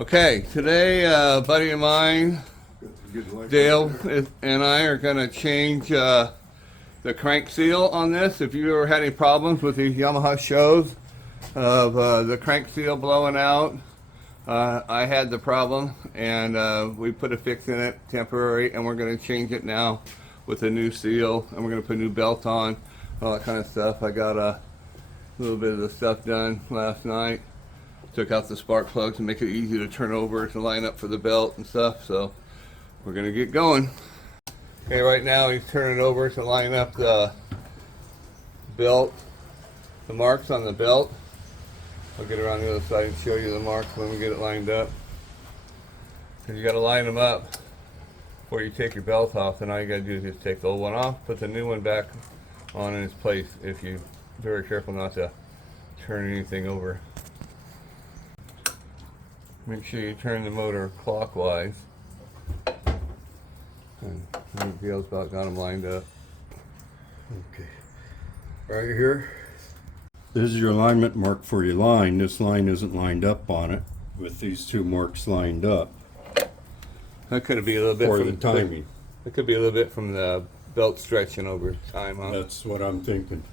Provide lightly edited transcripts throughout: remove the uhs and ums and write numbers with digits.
Okay, today a buddy of mine, Dale, and I are going to change the crank seal on this. If you ever had any problems with these Yamaha shows of the crank seal blowing out, I had the problem, and we put a fix in it, temporary, and we're going to change it now with a new seal, and we're going to put a new belt on, all that kind of stuff. I got a little bit of the stuff done last night. Took out the spark plugs to make it easy to turn over to line up for the belt and stuff, so we're going to get going. Okay, right now he's turning over to line up the belt, the marks on the belt. I'll get around the other side and show you the marks when we get it lined up. Because you got to line them up before you take your belt off, and all you got to do is just take the old one off, put the new one back on in its place if you're very careful not to turn anything over. Make sure you turn the motor clockwise. And I feels about got them lined up. Okay. Right here. This is your alignment mark for your line. This line isn't lined up on it with these two marks lined up. That could be a little bit for from the timing. It could be a little bit from the belt stretching over time, huh? That's what I'm thinking.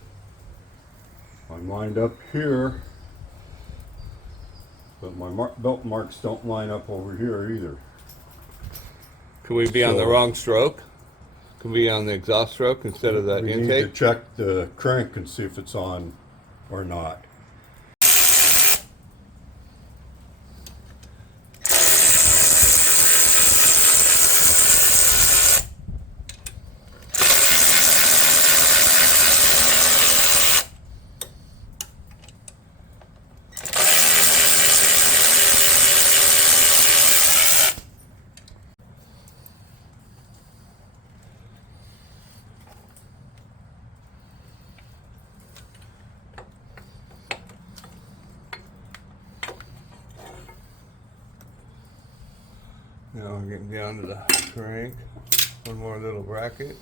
I'm lined up here, but my belt marks don't line up over here either. Could we be on the wrong stroke? Could we be on the exhaust stroke instead of the intake? We need to check the crank and see if it's on or not. Now we're getting down to the crank. One more little bracket.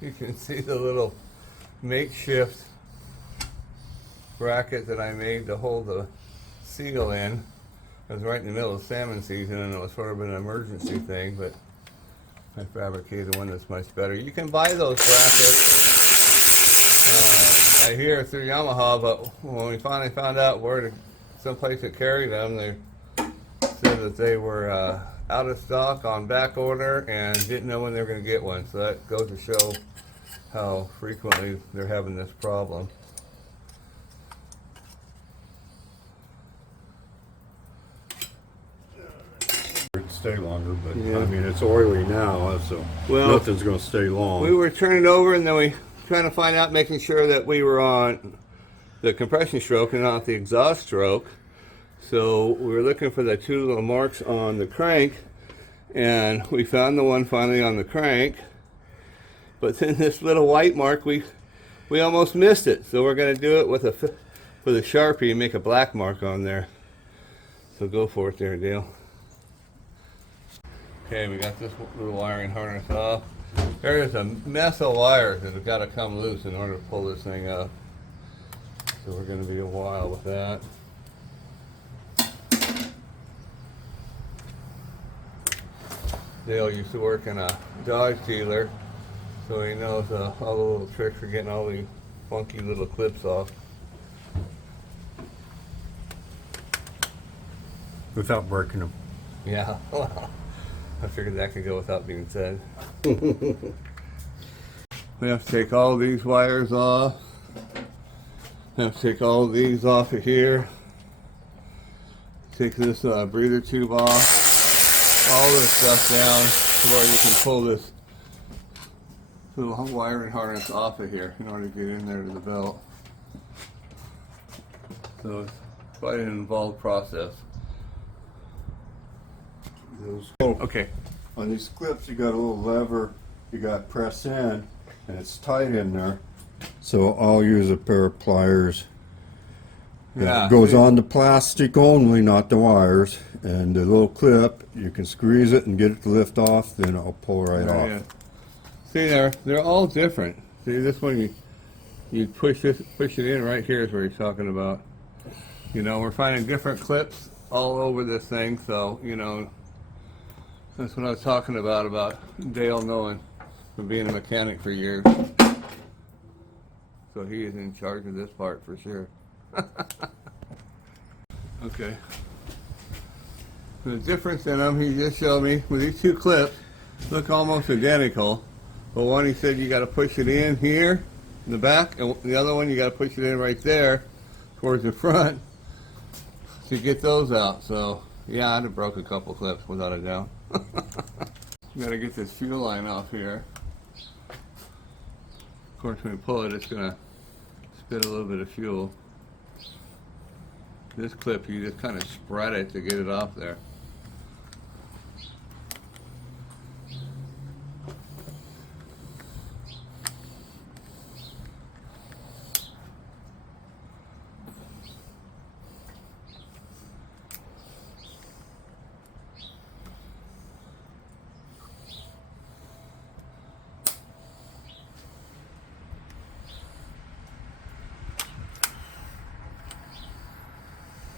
You can see the little makeshift bracket that I made to hold the seal in. It was right in the middle of salmon season, and it was sort of an emergency thing, but I fabricated one that's much better. You can buy those brackets, I hear, through Yamaha, but when we finally found out where to someplace that carried them, they said that they were out of stock on back order and didn't know when they were going to get one. So that goes to show how frequently they're having this problem. It'd stay longer, but yeah. I mean it's oily now, so nothing's going to stay long. We were turning over, and then we trying to find out, making sure that we were on the compression stroke and not the exhaust stroke. So we were looking for the two little marks on the crank, and we found the one finally on the crank. But then this little white mark, we almost missed it. So we're going to do it with a Sharpie and make a black mark on there. So go for it there, Dale. Okay, we got this little wiring harness off. There is a mess of wires that have got to come loose in order to pull this thing up. So we're going to be a while with that. Dale used to work in a Dodge dealer, so he knows all the little tricks for getting all these funky little clips off. Without breaking them. Yeah, well, I figured that could go without being said. We have to take all these wires off. We have to take all these off of here. Take this breather tube off. All this stuff down to where you can pull this little wiring harness off of here in order to get in there to the belt. So it's quite an involved process. Okay. On these clips, you got a little lever you got to press in, and it's tight in there. So I'll use a pair of pliers. That goes on the plastic only, not the wires. And the little clip, you can squeeze it and get it to lift off, then I'll pull right off. Yeah. See, they're all different. See, this one you push it in right here is where he's talking about. You know, we're finding different clips all over this thing, so, you know, that's what I was talking about Dale knowing from being a mechanic for years. So he is in charge of this part for sure. Okay. The difference in them, he just showed me with these two clips, look almost identical. But one he said you got to push it in here in the back, and the other one you got to push it in right there towards the front to get those out. So yeah, I'd have broke a couple clips without a doubt. Got to get this fuel line off here. Of course, when we pull it, it's gonna spit a little bit of fuel. This clip, you just kind of spread it to get it off there.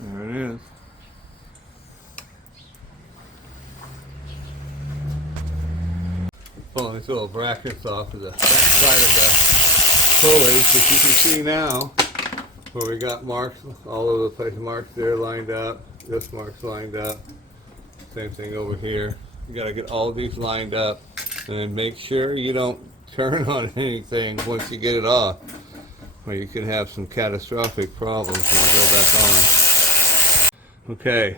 There it is. Pulling these little brackets off of the back side of the pulleys, which you can see now, where we got marks all over the place. Marks there lined up, this mark's lined up. Same thing over here. You gotta get all these lined up and make sure you don't turn on anything once you get it off, or you can have some catastrophic problems when you go back on. Okay,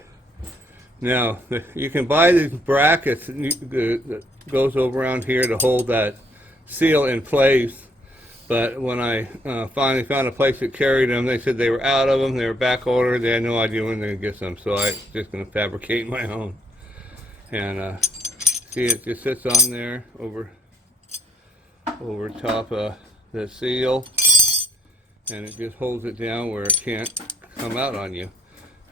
now you can buy these brackets that goes over around here to hold that seal in place, but when I finally found a place that carried them, they said they were out of them, they were back ordered, they had no idea when they could get them, so I'm just going to fabricate my own. And see, it just sits on there over top of the seal, and it just holds it down where it can't come out on you.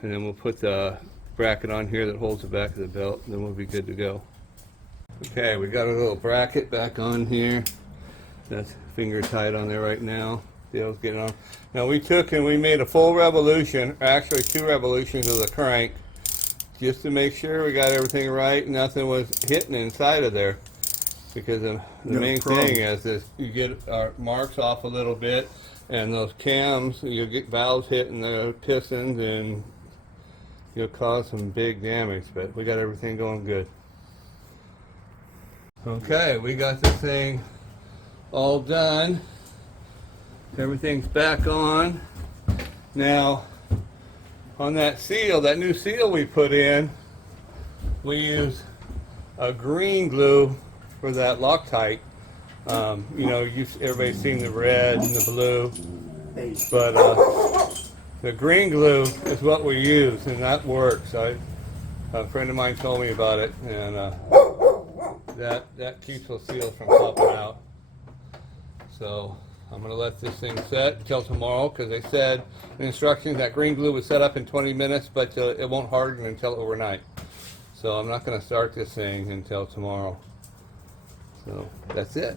And then we'll put the bracket on here that holds the back of the belt, and then we'll be good to go. Okay, we got a little bracket back on here. That's finger tight on there right now. Dale's getting on. Now we took and we made a full revolution, actually 2 revolutions of the crank, just to make sure we got everything right. Nothing was hitting inside of there. Because the main thing is you get our marks off a little bit, and those cams, you'll get valves hitting the pistons, and you'll cause some big damage, but we got everything going good. Okay, we got this thing all done. Everything's back on. Now, on that seal, that new seal we put in, we use a green glue for that Loctite. You know, everybody's seen the red and the blue, but the green glue is what we use, and that works. A friend of mine told me about it, and that keeps those seals from popping out. So I'm going to let this thing set until tomorrow, because they said in instructions that green glue was set up in 20 minutes, but it won't harden until overnight. So I'm not going to start this thing until tomorrow. So that's it.